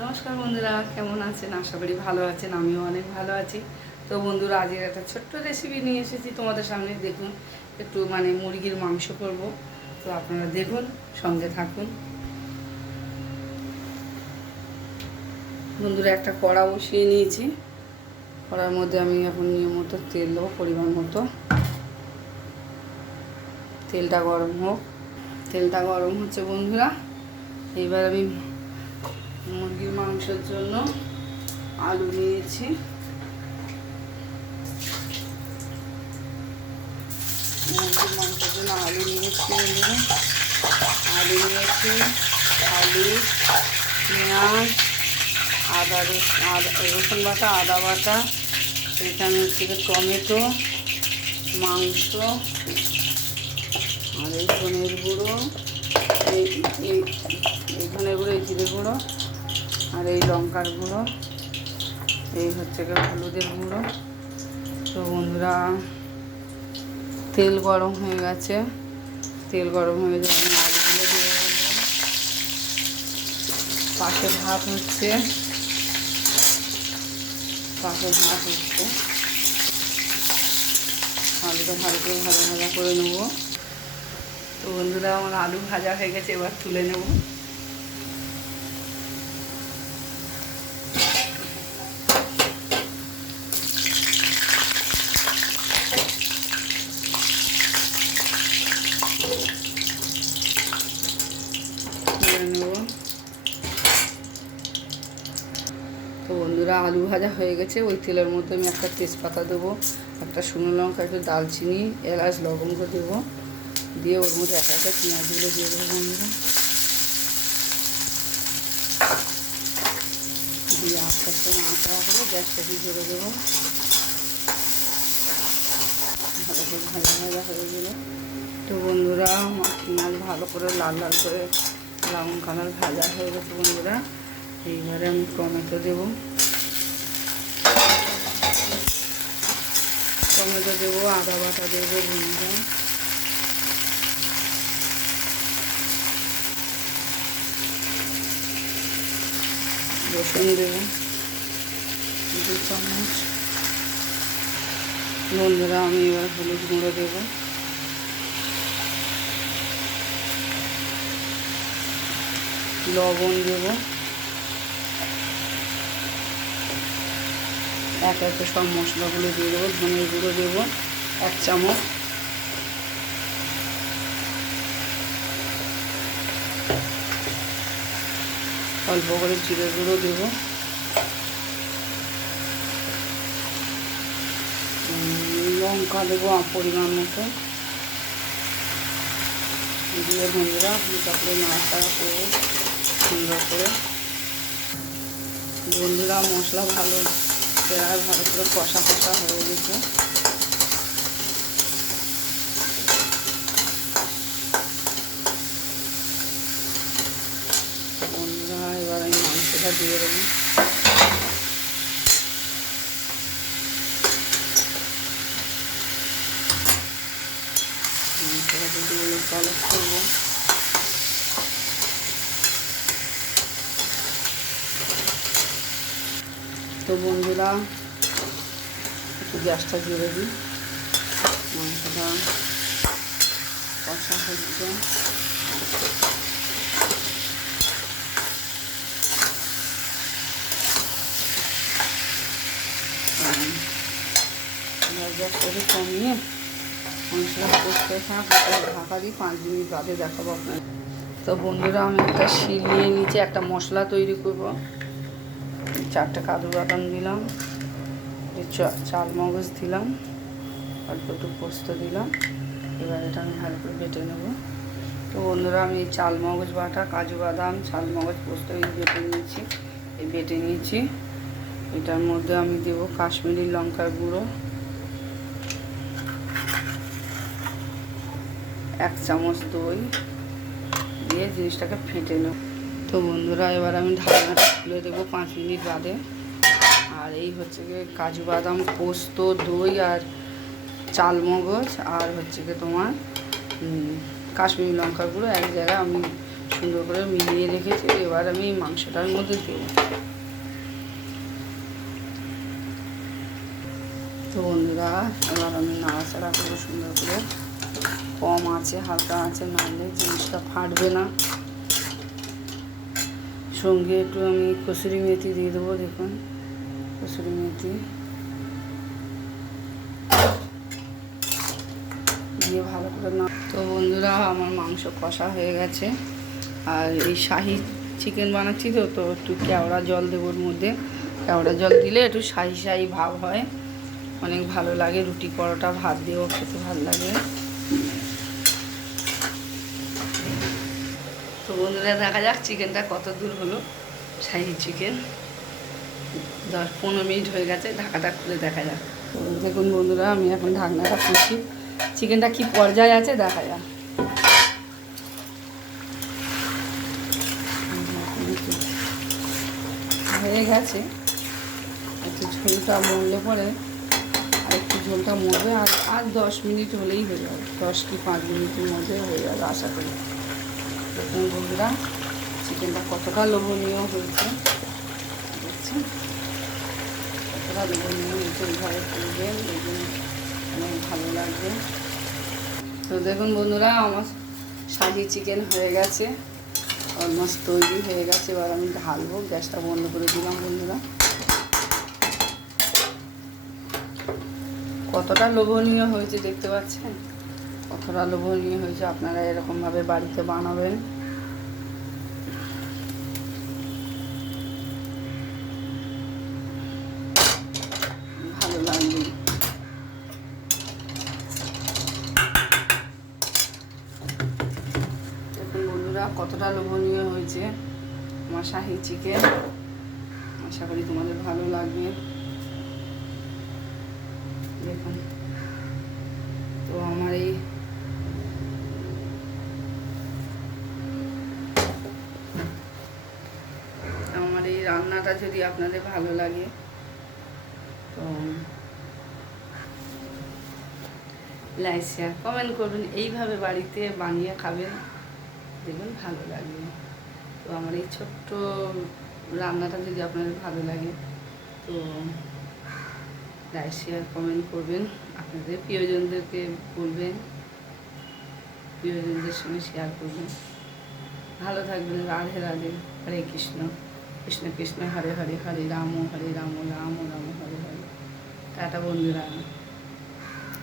নমস্কার বন্ধুরা, কেমন আছেন? আশা করি ভালো আছেন। আমিও অনেক ভালো আছি। তো বন্ধুরা, আজকের একটা ছোট্ট রেসিপি নিয়ে এসেছি তোমাদের সামনে। দেখুন, একটু মুরগির মাংস করব। তো আপনারা দেখুন, সঙ্গে থাকুন। বন্ধুরা, একটা কড়া বসিয়ে নিয়েছি। কড়ার মধ্যে আমি এখন নিয়ম মতো তেল দেবো, পরিমাণ মতো। তেলটা গরম হোক। তেলটা গরম হচ্ছে বন্ধুরা। এবার আমি মুরগির মাংসের জন্য আলু নিয়েছি। মুরগির মাংসের জন্য আলু নিয়েছি বন্ধুরা। আলু নিয়েছি, আলু, পেঁয়াজ, রসুন বাটা, আদা বাটা, এখানে হচ্ছে টমেটো, মাংস, আর এই ধনের গুঁড়ো, এই ধনের গুঁড়ো, এই জিরে গুঁড়ো, আর এই লঙ্কার গুঁড়ো, এই হচ্ছে হলুদের গুঁড়ো। তো বন্ধুরা, তেল গরম হয়ে গেছে। তেল গরম হয়ে যাবে, আমি আলুগুলো দিয়ে দেবো। পাশে ভাত হচ্ছে, আলুটা ভালো করে ভাজা ভাজা করে নেবো। তো বন্ধুরা, আমার আলু ভাজা হয়ে গেছে, এবার তুলে নেব। তো বন্ধুরা, আলু ভাজা হয়ে গেছে। ওই তেলের মধ্যে আমি একটা তেজপাতা দেবো, একটা শুকনো লঙ্কা, একটু দালচিনি, এলাচ, লবঙ্গ দেবো। দিয়ে ওর মধ্যে একটা পেঁয়াজগুলো দিয়ে দেবো বন্ধুরা। দিয়ে আস্তে আস্তে নাড়াচাড়া করে গ্যাসটাকে জোরে দেবো। ভালো করে ভাজা ভাজা হয়ে গেলে, তো বন্ধুরা, মাছ ভালো করে লাল লাল করে ব্রাউন কালার ভাজা হয়ে গেছে বন্ধুরা। এইবারে আমি টমেটো দেবো, আদা বাটা দেবো বন্ধুরা। রসুন দেবো 2 চামচ। বন্ধুরা, আমি এবার হলুদ গুঁড়ো দেবো, লবণ দেবো, একে একে সব মশলাগুলো দিয়ে দেবো। ধনের গুঁড়ো দেবো 1 চামচ, অল্প করে জিরে গুঁড়ো দেবো, লঙ্কা দেবো পরিমাণ মতো। দিয়ে বন্ধুরা তারপরে নাড়াচাড়া করবো সুন্দর করে। বন্ধুরা, মশলা ভালো করে কষা হয়ে গেছে। বন্ধুরা, এবার আমি মাংসটা দিয়ে দেবো। মাংসটা দিয়ে পালক করবো। তো বন্ধুরা, একটু গ্যাসটা জুড়ে দিই। মাংসটা কষা হচ্ছে। গ্যাসটাকে কমিয়ে মাংসটা কষতে ঢাকা দিই। 5 মিনিট বাদে দেখাবো আপনার। তো বন্ধুরা, আমি একটা শিল নিয়ে নিচে একটা মশলা তৈরি করবো। 4টে কাজু বাদাম দিলাম, চাল মগজ দিলাম, অল্প একটু পোস্ত দিলাম। এবার এটা আমি ভালো করে বেটে নেব। তো বন্ধুরা, আমি এই চাল মগজ বাটা, কাজু বাদাম, চাল মগজ, পোস্ত বেটে নিয়েছি। এটার মধ্যে আমি দেব কাশ্মীরি লঙ্কার গুঁড়ো 1 চামচ, দই দিয়ে জিনিসটাকে ফেটে নেব। তো বন্ধুরা, এবার আমি ঢাকনাটা খুলে দেবো 5 মিনিট বাদে। আর এই হচ্ছে গিয়ে কাজু বাদাম, পোস্ত, দই আর চাল মগজ আর হচ্ছে গিয়ে তোমার কাশ্মীরি লঙ্কার গুঁড়ো এক জায়গায় আমি সুন্দর করে মিলিয়ে রেখেছি। এবার আমি মাংসটার মধ্যে দেবো। তো বন্ধুরা এবার আমি নাড়াচাড়া করবো সুন্দর করে, কম আছে হালকা আছে, নাহলে জিনিসটা ফাটবে না। সঙ্গে একটু আমি কসুরি মেথি দিয়ে দেবো। দেখুন কসুরি মেথি দিয়ে ভালো করে না। তো বন্ধুরা আমার মাংস কষা হয়ে গেছে, আর এই শাহি চিকেন বানাচ্ছি তো তো একটু কেওড়া জল দেবো ওর মধ্যে। কেওড়া জল দিলে একটু শাহি শাহি ভাব হয়, অনেক ভালো লাগে। রুটি পরোটা ভাত দিয়েও খেতে ভালো লাগে। তো বন্ধুরা দেখা যাক চিকেনটা কত দূর হলো। শাহি চিকেন 10-15 মিনিট হয়ে গেছে, ঢাকাটা খুলে দেখা যাক। দেখুন বন্ধুরা আমি এখন ঢাকনাটা খুলছি, চিকেনটা কি পর্যায়ে আছে দেখা যাক। হয়ে গেছে, একটু ঝোলটা মরলে পরে আর একটু ঝোলটা মরবে, আর 10 মিনিট হলেই হয়ে যাবে। 10 কি 5 মিনিটের মধ্যে হয়ে যাবে আশা করি। দেখুন বন্ধুরা চিকেনটা কতটা লোভনীয় হয়েছে, দেখছেন কতটা লোভনীয় হয়েছে। এইভাবে করবেন, দেখবেন অনেক ভালো লাগবে। তো দেখুন বন্ধুরা আমার শাহি চিকেন হয়ে গেছে, অলমোস্ট তৈরি হয়ে গেছে। এবার আমি ঢালবো, গ্যাসটা বন্ধ করে দিলাম। বন্ধুরা কতটা লোভনীয় হয়েছে দেখতে পাচ্ছেন, কতটা লোভনীয় হয়েছে। আপনারা এরকমভাবে বাড়িতে বানাবেন, ভালো লাগবে। দেখুন বন্ধুরা কতটা লোভনীয় হয়েছে আমার শাহি চিকেন। আশা করি তোমাদের ভালো লাগবে। দেখুন তো আমার এই রান্নাটা যদি আপনাদের ভালো লাগে তো লাইক শেয়ার কমেন্ট করবেন। এইভাবে বাড়িতে বানিয়ে খাবেন, দেখবেন ভালো লাগবে। তো আমার এই ছোট্ট রান্নাটা যদি আপনাদের ভালো লাগে তো লাইক শেয়ার কমেন্ট করবেন, আপনাদের প্রিয়জনদেরকে বলবেন, প্রিয়জনদের সঙ্গে শেয়ার করবেন। ভালো থাকবেন। রাধে রাধে, হরে কৃষ্ণ, কৃষ্ণ কৃষ্ণ হরে হরে, হরে রাম রাম রাম হরে হরে। টাটা বন্ধুরা।